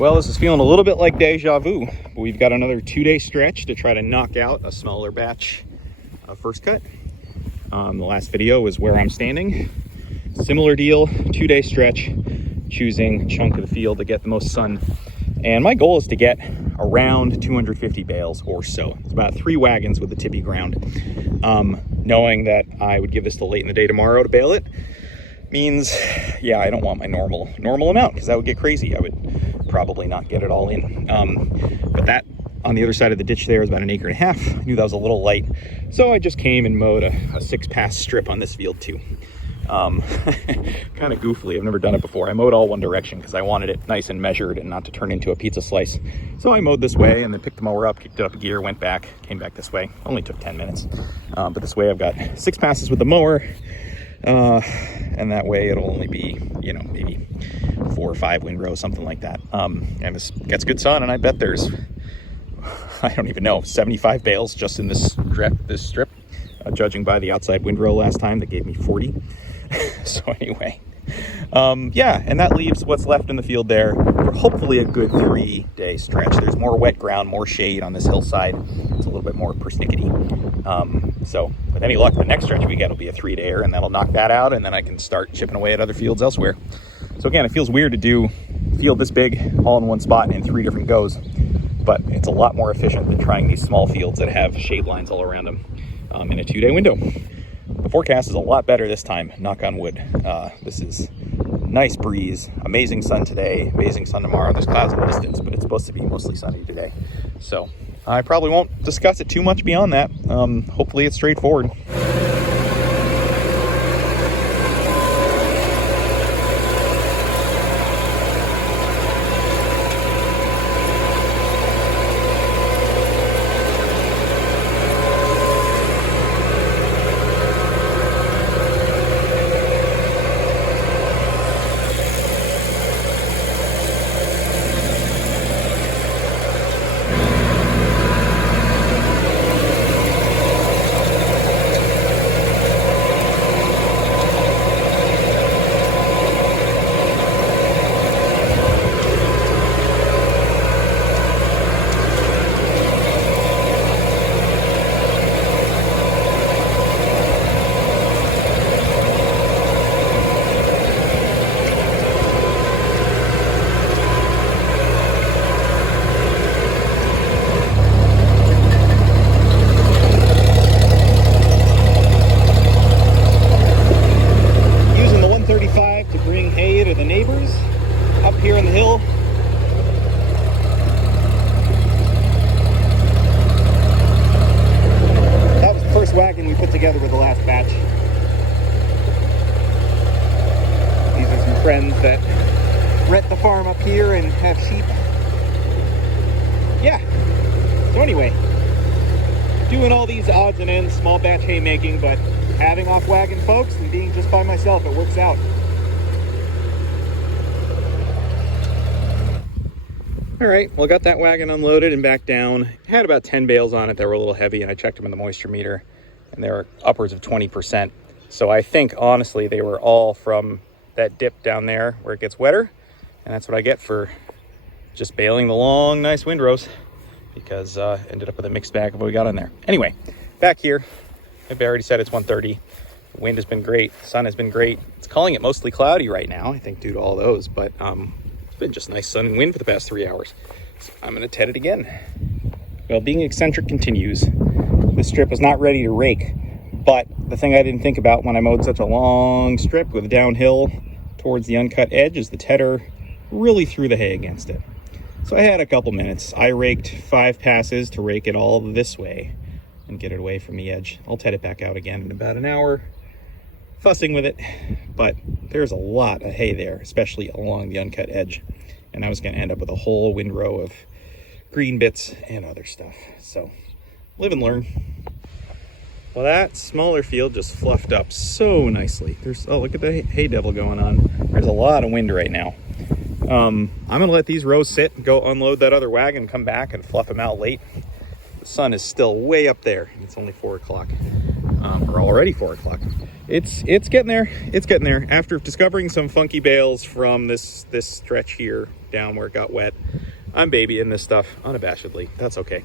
Well, this is feeling a little bit like deja vu. We've got another 2-day stretch to try to knock out a smaller batch of first cut. The last video was where I'm standing. Similar deal, 2-day stretch, choosing a chunk of the field to get the most sun. And my goal is to get around 250 bales or so. It's about 3 wagons with the tippy ground. Knowing that I would give this till late in the day tomorrow to bale it means, yeah, I don't want my normal amount, because that would get crazy. I would probably not get it all in. But that on the other side of the ditch there is about 1.5 acres. I knew that was a little light, so I just came and mowed a 6-pass strip on this field too. Kind of goofily, I've never done it before. I mowed all one direction because I wanted it nice and measured and not to turn into a pizza slice. So I mowed this way and then picked the mower up, kicked it up a gear, went back, came back this way. Only took 10 minutes. But this way I've got 6 passes with the mower. And that way it'll only be, you know, maybe 4 or 5 windrows, something like that. And this gets good sun, and I bet there's, I don't even know, 75 bales just in this strip, judging by the outside windrow last time that gave me 40. So anyway, yeah, and that leaves what's left in the field there for hopefully a good 3-day stretch. There's more wet ground, more shade on this hillside. It's a little bit more persnickety. So with any luck, the next stretch we get will be a 3-dayer, and that'll knock that out, and then I can start chipping away at other fields elsewhere. So again, it feels weird to do a field this big all in one spot in 3 different goes, but it's a lot more efficient than trying these small fields that have shade lines all around them in a 2-day window. The forecast is a lot better this time, knock on wood. This is nice breeze, amazing sun today, amazing sun tomorrow. There's clouds in the distance, but it's supposed to be mostly sunny today. So I probably won't discuss it too much beyond that. Hopefully it's straightforward. Wagon we put together with the last batch. These are some friends that rent the farm up here and have sheep. Yeah, so anyway, doing all these odds and ends, small batch haymaking, but having off wagon folks and being just by myself, it works out. All right, well, I got that wagon unloaded and back down. It had about 10 bales on it that were a little heavy, and I checked them in the moisture meter, and they were upwards of 20%. So I think, honestly, they were all from that dip down there where it gets wetter, and that's what I get for just baling the long, nice windrows, because ended up with a mixed bag of what we got on there. Anyway, back here, I already said it's 1:30. The wind has been great, the sun has been great. It's calling it mostly cloudy right now, I think, due to all those, but it's been just nice sun and wind for the past 3 hours. So I'm gonna ted it again. Well, being eccentric continues. This strip is not ready to rake, but the thing I didn't think about when I mowed such a long strip with downhill towards the uncut edge is the tedder really threw the hay against it. So I had a couple minutes. I raked 5 passes to rake it all this way and get it away from the edge. I'll ted it back out again in about an hour, fussing with it, but there's a lot of hay there, especially along the uncut edge. And I was gonna end up with a whole windrow of green bits and other stuff. So live and learn. Well, that smaller field just fluffed up so nicely. There's, oh, look at the hay devil going on. There's a lot of wind right now. I'm gonna let these rows sit, go unload that other wagon, come back and fluff them out late. The sun is still way up there, and it's only 4 o'clock. or already 4 o'clock. It's getting there. It's getting there. After discovering some funky bales from this stretch here down where it got wet, I'm babying this stuff unabashedly. That's okay.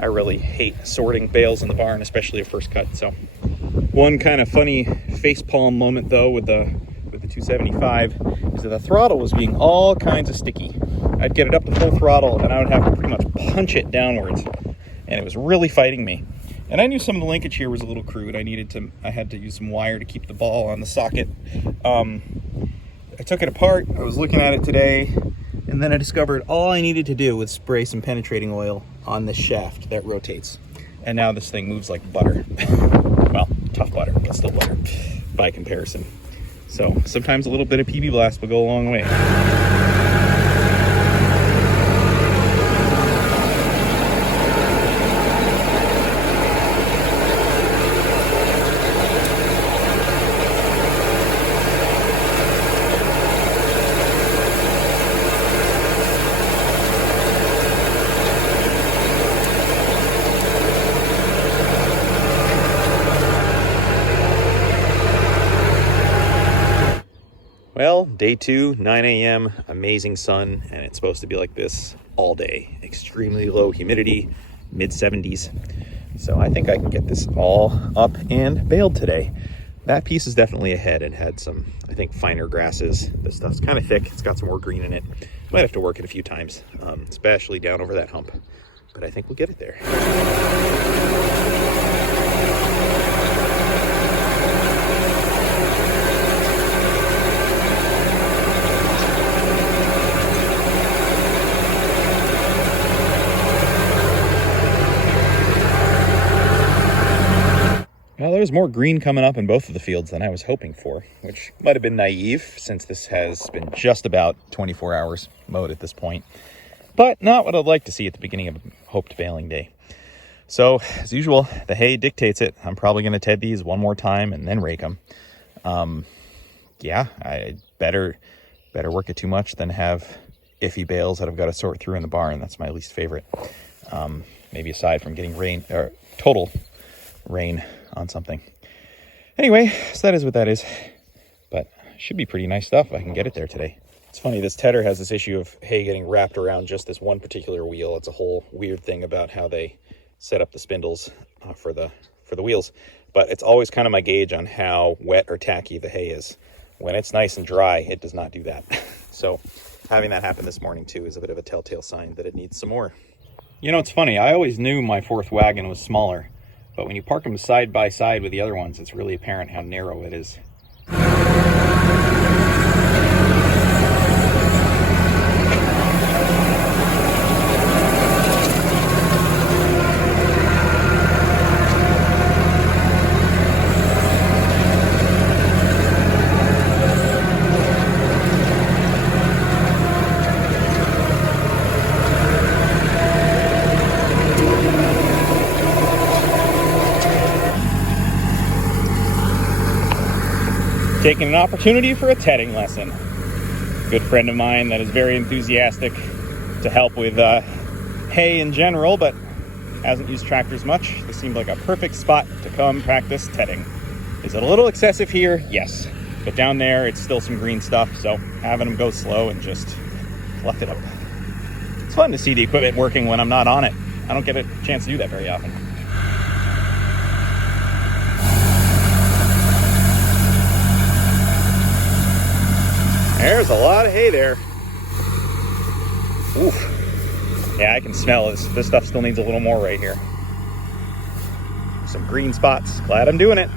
I really hate sorting bales in the barn, especially a first cut. So one kind of funny facepalm moment though with the 275 is that the throttle was being all kinds of sticky. I'd get it up to full throttle and I would have to pretty much punch it downwards, and it was really fighting me. And I knew some of the linkage here was a little crude. I had to use some wire to keep the ball on the socket. I took it apart. I was looking at it today, and then I discovered all I needed to do was spray some penetrating oil on this shaft that rotates. And now this thing moves like butter. Well, tough butter, but still butter by comparison. So sometimes a little bit of PB Blast will go a long way. Well, day 2, 9 a.m., amazing sun, and it's supposed to be like this all day. Extremely low humidity, mid-70s. So I think I can get this all up and baled today. That piece is definitely ahead. It had some, I think, finer grasses. This stuff's kind of thick. It's got some more green in it. Might have to work it a few times, especially down over that hump. But I think we'll get it there. Well, there's more green coming up in both of the fields than I was hoping for, which might have been naive since this has been just about 24 hours mowed at this point, but not what I'd like to see at the beginning of a hoped baling day. So, as usual, the hay dictates it. I'm probably going to ted these one more time and then rake them. Yeah, I better work it too much than have iffy bales that I've got to sort through in the barn. That's my least favorite. Maybe aside from getting rain, or total rain on something. Anyway, so that is what that is. But should be pretty nice stuff if I can get it there today. It's funny, this tedder has this issue of hay getting wrapped around just this one particular wheel. It's a whole weird thing about how they set up the spindles for the wheels. But it's always kind of my gauge on how wet or tacky the hay is. When it's nice and dry, it does not do that. So having that happen this morning too is a bit of a telltale sign that it needs some more. You know, it's funny, I always knew my fourth wagon was smaller. But when you park them side by side with the other ones, it's really apparent how narrow it is. Taking an opportunity for a tedding lesson. Good friend of mine that is very enthusiastic to help with hay in general, but hasn't used tractors much. This seemed like a perfect spot to come practice tedding. Is it a little excessive here? Yes. But down there, it's still some green stuff, so having them go slow and just fluff it up. It's fun to see the equipment working when I'm not on it. I don't get a chance to do that very often. There's a lot of hay there. Oof. Yeah, I can smell this. This stuff still needs a little more right here. Some green spots. Glad I'm doing it.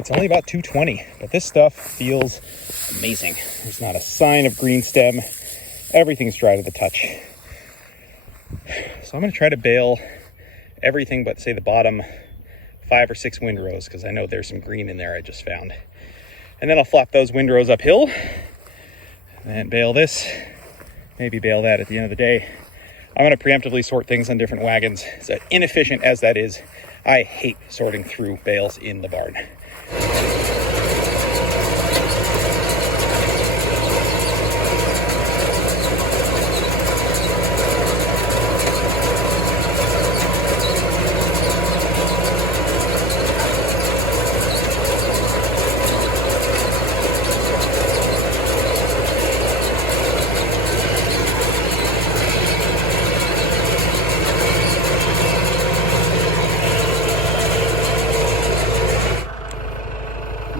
it's only about 220, but this stuff feels amazing. There's not a sign of green stem. Everything's dry to the touch. So I'm going to try to bale everything but, say, the bottom 5 or 6 windrows, because I know there's some green in there I just found. And then I'll flop those windrows uphill and bale this, maybe bale that at the end of the day. I'm going to preemptively sort things on different wagons. So inefficient as that is, I hate sorting through bales in the barn.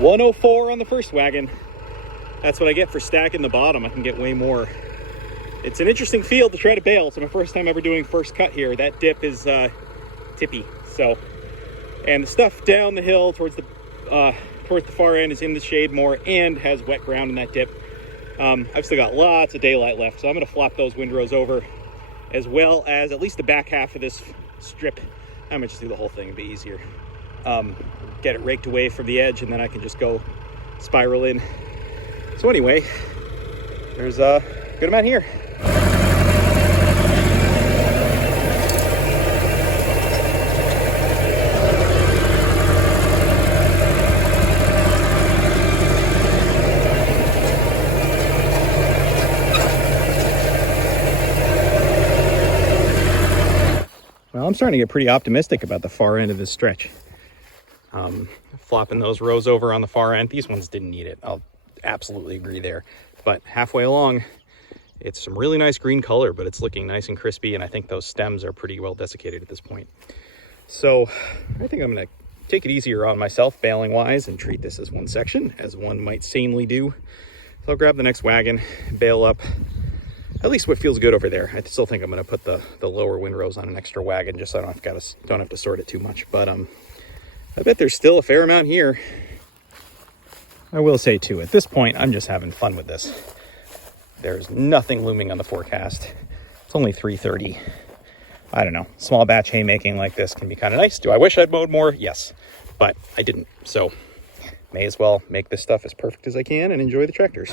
$104 on the first wagon. That's what I get for stacking the bottom. I can get way more. It's an interesting field to try to bale. It's my first time ever doing first cut here. That dip is tippy. So, and the stuff down the hill towards the far end is in the shade more and has wet ground in that dip. I've still got lots of daylight left, so I'm going to flop those windrows over, as well as at least the back half of this strip. I'm going to just do the whole thing, it'd be easier. Get it raked away from the edge, and then I can just go spiral in. So anyway, there's a good amount here. Well, I'm starting to get pretty optimistic about the far end of this stretch. Flopping those rows over on the far end. These ones didn't need it. I'll absolutely agree there. But halfway along, it's some really nice green color, but it's looking nice and crispy, and I think those stems are pretty well desiccated at this point. So I think I'm going to take it easier on myself, baling wise, and treat this as one section, as one might sanely do. So I'll grab the next wagon, bale up at least what feels good over there. I still think I'm going to put the lower windrows on an extra wagon, just so I don't have to sort it too much. But I bet there's still a fair amount here. I will say too, at this point, I'm just having fun with this. There's nothing looming on the forecast. It's only 3:30. I don't know. Small batch haymaking like this can be kind of nice. Do I wish I'd mowed more? Yes, but I didn't. So may as well make this stuff as perfect as I can and enjoy the tractors.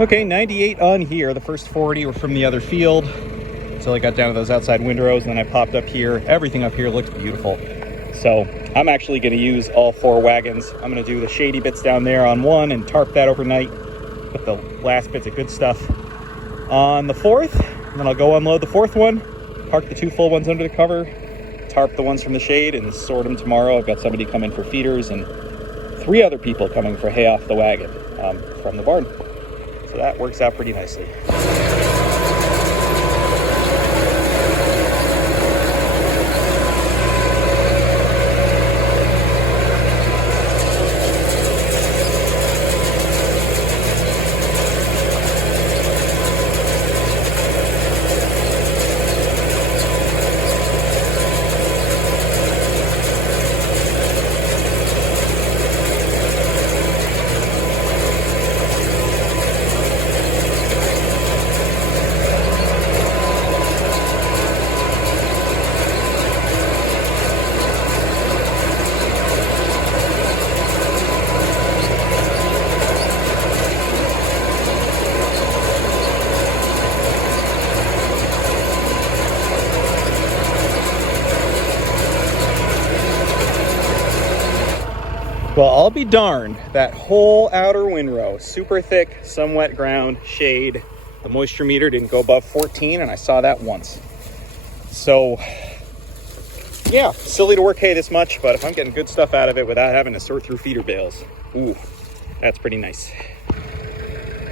Okay, 98 on here. The first 40 were from the other field. So I got down to those outside windrows, and then I popped up here. Everything up here looks beautiful. So I'm actually going to use all 4 wagons. I'm going to do the shady bits down there on one and tarp that overnight. Put the last bits of good stuff on the 4th. And then I'll go unload the 4th one, park the 2 full ones under the cover, tarp the ones from the shade, and sort them tomorrow. I've got somebody coming for feeders and 3 other people coming for hay off the wagon from the barn. So that works out pretty nicely. Well, I'll be darned. That whole outer windrow, super thick, some wet ground, shade. The moisture meter didn't go above 14, and I saw that once. So, yeah, silly to work hay this much, but if I'm getting good stuff out of it without having to sort through feeder bales, ooh, that's pretty nice.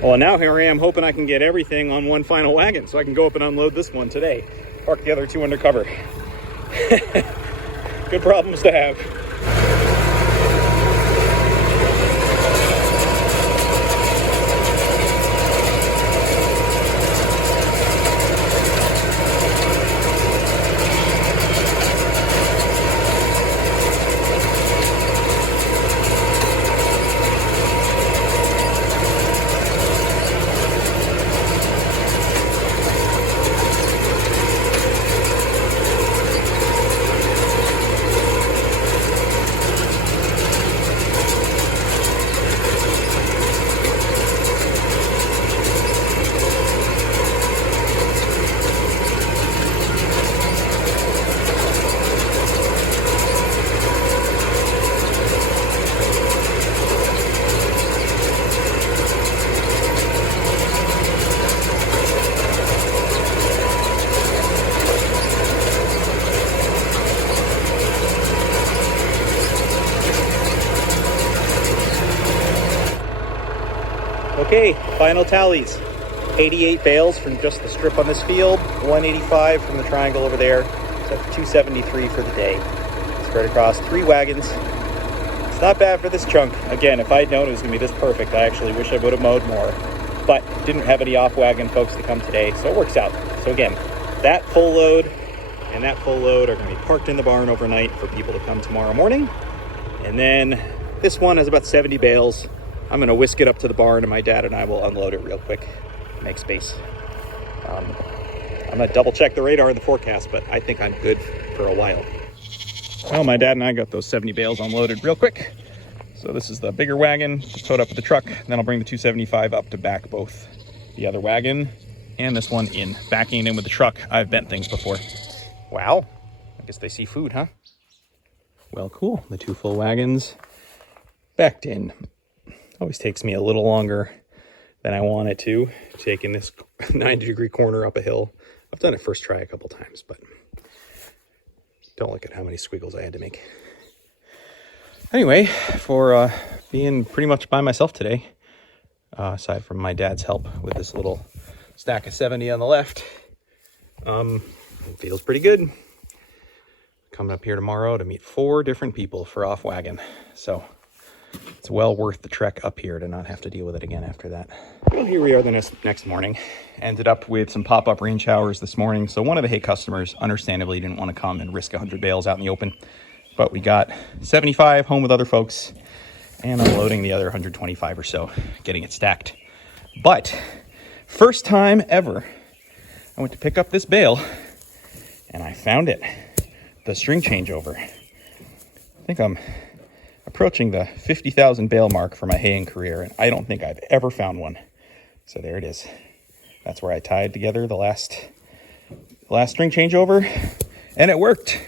Well, now here I am hoping I can get everything on one final wagon so I can go up and unload this one today. Park the other two under cover. Good problems to have. Okay, final tallies. 88 bales from just the strip on this field, 185 from the triangle over there, so 273 for the day. Spread across 3 wagons. It's not bad for this chunk. Again, if I'd known it was going to be this perfect, I actually wish I would have mowed more. But didn't have any off-wagon folks to come today, so it works out. So again, that full load and that full load are going to be parked in the barn overnight for people to come tomorrow morning. And then this one has about 70 bales. I'm going to whisk it up to the barn, and my dad and I will unload it real quick, make space. I'm going to double check the radar and the forecast, but I think I'm good for a while. Well, my dad and I got those 70 bales unloaded real quick. So this is the bigger wagon, just towed up with the truck. Then I'll bring the 275 up to back both the other wagon and this one in. Backing in with the truck, I've bent things before. Wow, I guess they see food, huh? Well, cool. The 2 full wagons backed in. Always takes me a little longer than I want it to, taking this 90-degree corner up a hill. I've done it first try a couple times, but don't look at how many squiggles I had to make. Anyway, for being pretty much by myself today, aside from my dad's help with this little stack of 70 on the left, it feels pretty good. Coming up here tomorrow to meet 4 different people for off wagon. So it's well worth the trek up here to not have to deal with it again after that. Well, here we are the next morning. Ended up with some pop-up rain showers this morning. So one of the hay customers understandably didn't want to come and risk 100 bales out in the open. But we got 75 home with other folks and unloading the other 125 or so, getting it stacked. But first time ever, I went to pick up this bale and I found it. The string changeover. I think I'm approaching the 50,000 bale mark for my haying career, and I don't think I've ever found one. So there it is. That's where I tied together the last string changeover, and it worked.